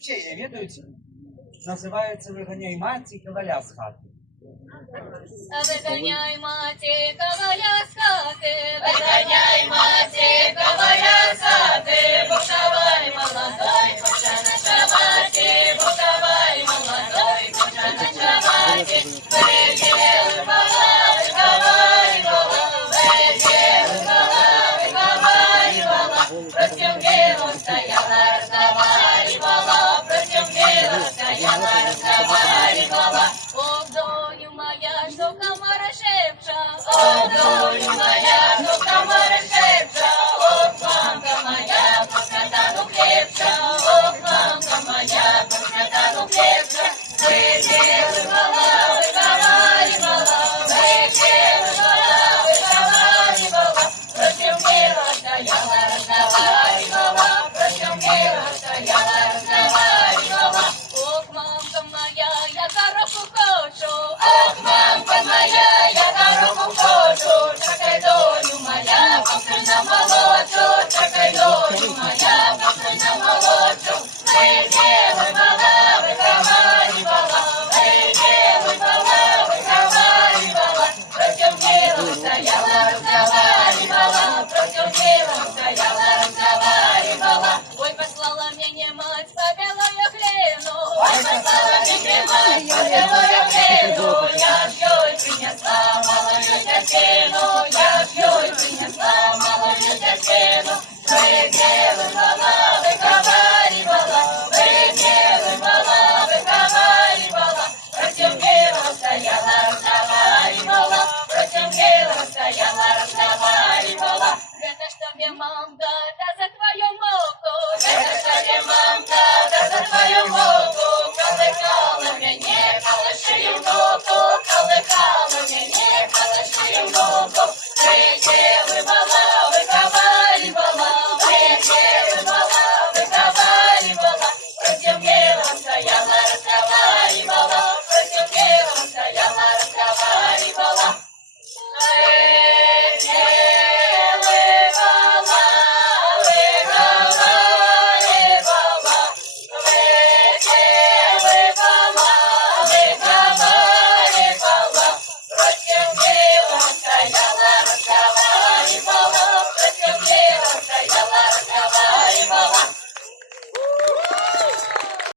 Ще ведаюць, называецца «Выганяй маці каваля з хаты». Выганяй маці каваля з хати, выганяй маці каваля з хати, бушавай молодой, хоча ночавати, бушавай молодой, хоча ночавати, вийде вихова, простюмбила стояла, разговаривала, простюмбила стояла, разговаривала. О, доню моя, что комара шепча, о, доню моя,